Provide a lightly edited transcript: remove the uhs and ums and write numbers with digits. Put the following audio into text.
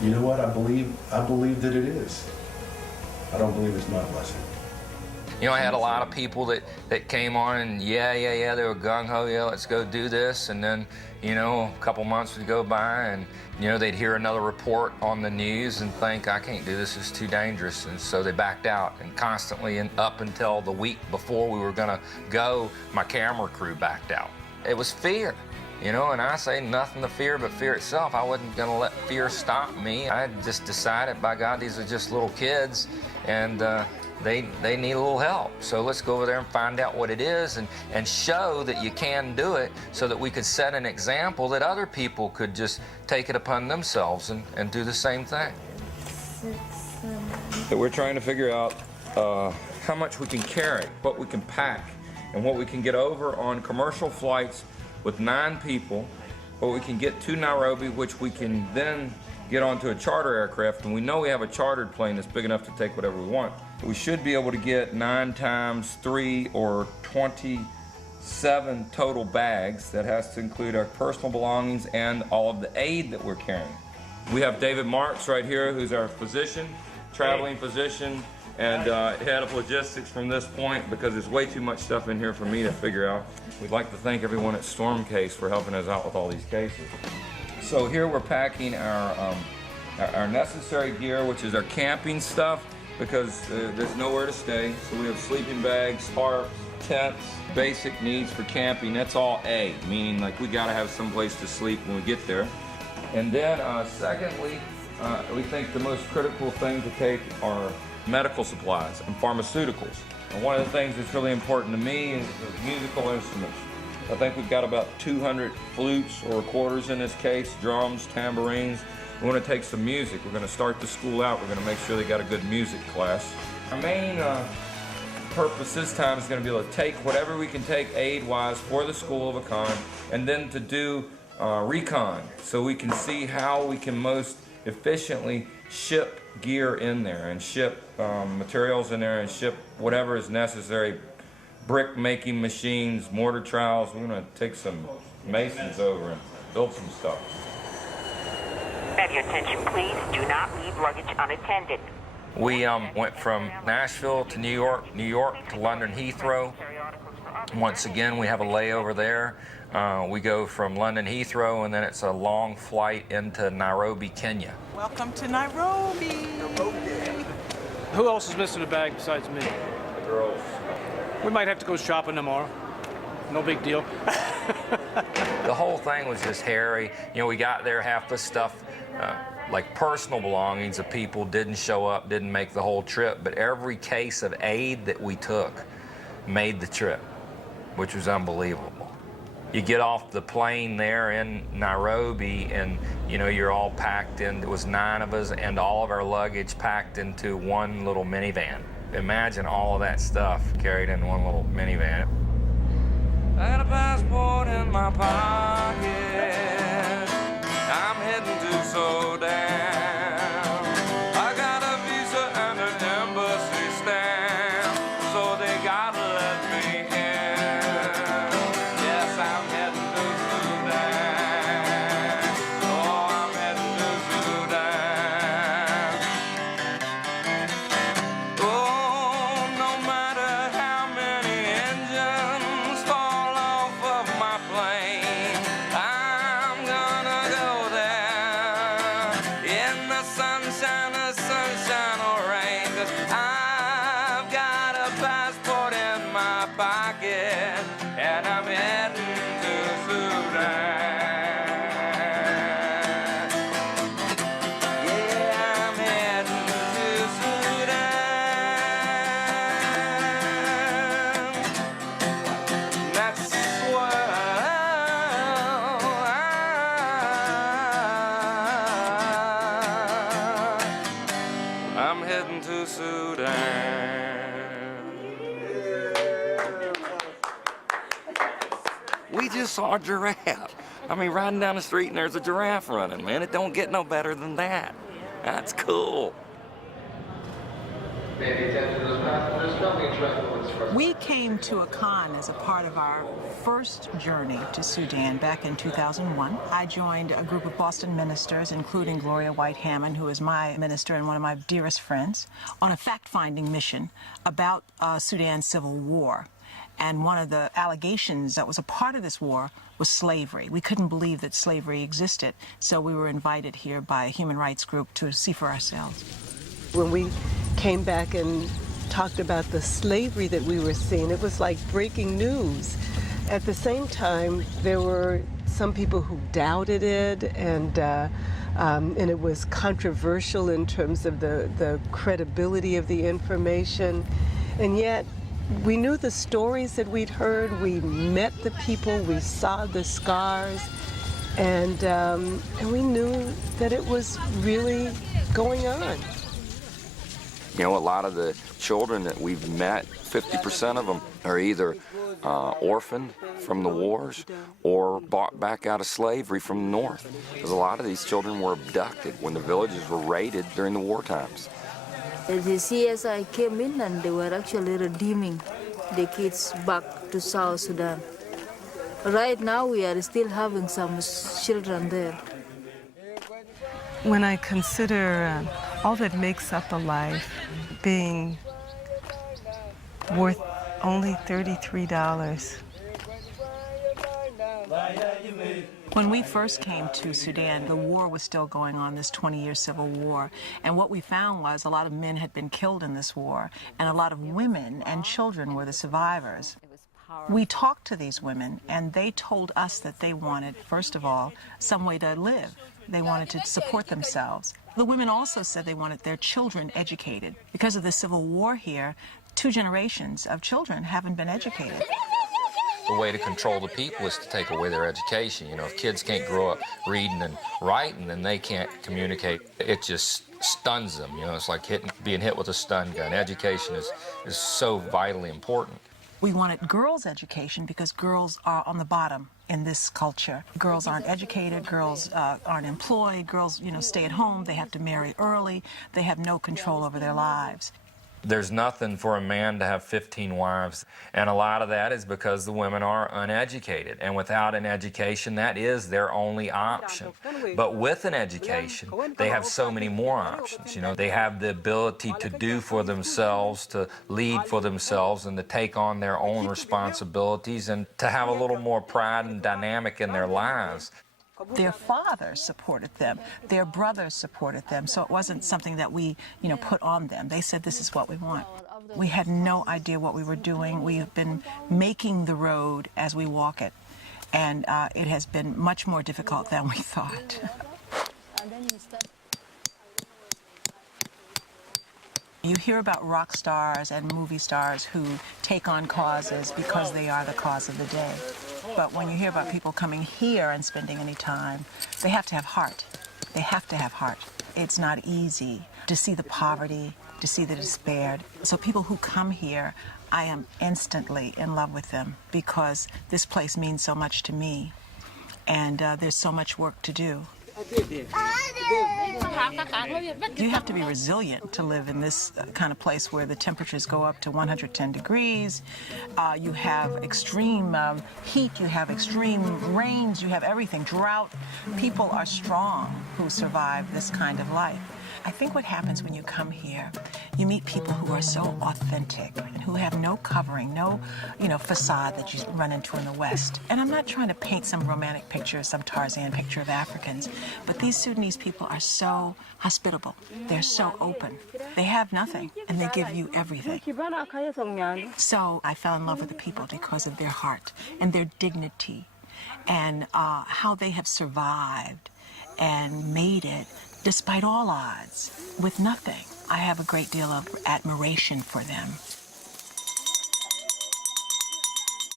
You know what? I believe that it is. I don't believe it's my blessing. You know, I had a lot of people that came on and yeah, they were gung-ho, yeah, let's go do this. And then, you know, a couple months would go by and, you know, they'd hear another report on the news and think, I can't do this, it's too dangerous. And so they backed out. And constantly, and up until the week before we were gonna go, my camera crew backed out. It was fear, you know, and I say nothing to fear but fear itself. I wasn't gonna let fear stop me. I just decided, by God, these are just little kids, and they need a little help. So let's go over there and find out what it is and show that you can do it, so that we could set an example that other people could just take it upon themselves and do the same thing. So we're trying to figure out how much we can carry, what we can pack, and what we can get over on commercial flights with 9 people, what we can get to Nairobi, which we can then get onto a charter aircraft, and we know we have a chartered plane that's big enough to take whatever we want. We should be able to get 9 times 3 or 27 total bags. That has to include our personal belongings and all of the aid that we're carrying. We have David Marks right here, who's our physician, traveling physician, and head of logistics from this point, because there's way too much stuff in here for me to figure out. We'd like to thank everyone at Stormcase for helping us out with all these cases. So here we're packing our necessary gear, which is our camping stuff, because there's nowhere to stay. So we have sleeping bags, tarps, tents, basic needs for camping. That's all A, meaning like we gotta have some place to sleep when we get there. And then secondly, we think the most critical thing to take are medical supplies and pharmaceuticals. And one of the things that's really important to me is the musical instruments. I think we've got about 200 flutes or recorders in this case, drums, tambourines. We want to take some music. We're going to start the school out. We're going to make sure they got a good music class. Our main purpose this time is going to be able to take whatever we can take aid-wise for the School of Akon, and then to do recon, so we can see how we can most efficiently ship gear in there and ship materials in there and ship whatever is necessary. Brick making machines, mortar trowels. We're going to take some masons over and build some stuff. Have your attention, please. Do not leave luggage unattended. We went from Nashville to New York, New York to London Heathrow. Once again, we have a layover there. We go from London Heathrow, and then it's a long flight into Nairobi, Kenya. Welcome to Nairobi. Who else is missing a bag besides me? The girls. We might have to go shopping tomorrow. No big deal. The whole thing was just hairy. You know, we got there, half the stuff, like personal belongings of people didn't show up, didn't make the whole trip, but every case of aid that we took made the trip, which was unbelievable. You get off the plane there in Nairobi and, you know, you're all packed in. There was 9 of us and all of our luggage packed into one little minivan. Imagine all of that stuff carried in one little minivan. I got a passport in my pocket. I'm heading to Sudan. I got a visa and an embassy stamp, so they gotta let me in. Yes, I'm heading to Sudan. Oh, I'm heading to Sudan. Oh, no matter how many engines fall off of my plane, I'm gonna go there in the sunshine or rain, 'cause I've got a passport in my pocket and I'm heading to Sudan. Yeah, I'm heading to Sudan. That's where I'm heading to Sudan. We just saw a giraffe. I mean, riding down the street and there's a giraffe running, man. It don't get no better than that. That's cool. We came to Akon as a part of our first journey to Sudan back in 2001. I joined a group of Boston ministers, including Gloria White Hammond, who is my minister and one of my dearest friends, on a fact-finding mission about Sudan's civil war. And one of the allegations that was a part of this war was slavery. We couldn't believe that slavery existed, so we were invited here by a human rights group to see for ourselves. When we came back and talked about the slavery that we were seeing, it was like breaking news. At the same time, there were some people who doubted it, and it was controversial in terms of the credibility of the information. And yet, we knew the stories that we'd heard, we met the people, we saw the scars, and we knew that it was really going on. You know, a lot of the children that we've met, 50% of them are either orphaned from the wars or bought back out of slavery from the north. Because a lot of these children were abducted when the villages were raided during the war times. The CSI came in and they were actually redeeming the kids back to South Sudan. Right now we are still having some children there. When I consider all that makes up a life being worth only $33. When we first came to Sudan, the war was still going on, this 20-year civil war. And what we found was a lot of men had been killed in this war, and a lot of women and children were the survivors. We talked to these women, and they told us that they wanted, first of all, some way to live. They wanted to support themselves. The women also said they wanted their children educated. Because of the civil war here, 2 generations of children haven't been educated. The way to control the people is to take away their education. You know, if kids can't grow up reading and writing, then they can't communicate. It just stuns them. You know, it's like being hit with a stun gun. Education is so vitally important. We wanted girls' education because girls are on the bottom in this culture. Girls aren't educated, girls aren't employed, girls, stay at home, they have to marry early, they have no control over their lives. There's nothing for a man to have 15 wives, and a lot of that is because the women are uneducated, and without an education, that is their only option. But with an education, they have so many more options. You know, they have the ability to do for themselves, to lead for themselves, and to take on their own responsibilities, and to have a little more pride and dynamic in their lives. Their fathers supported them, their brothers supported them, so it wasn't something that we, put on them. They said, this is what we want. We had no idea what we were doing. We have been making the road as we walk it, and it has been much more difficult than we thought. You hear about rock stars and movie stars who take on causes because they are the cause of the day. But when you hear about people coming here and spending any time, they have to have heart. They have to have heart. It's not easy to see the poverty, to see the despair. So people who come here, I am instantly in love with them because this place means so much to me. And there's so much work to do. You have to be resilient to live in this kind of place where the temperatures go up to 110 degrees. You have extreme heat, you have extreme rains, you have everything, drought. People are strong who survive this kind of life. I think what happens when you come here, you meet people who are so authentic and who have no covering, no, facade that you run into in the West. And I'm not trying to paint some romantic picture, some Tarzan picture of Africans, but these Sudanese people are so hospitable. They're so open. They have nothing, and they give you everything. So I fell in love with the people because of their heart and their dignity and how they have survived and made it despite all odds, with nothing. I have a great deal of admiration for them.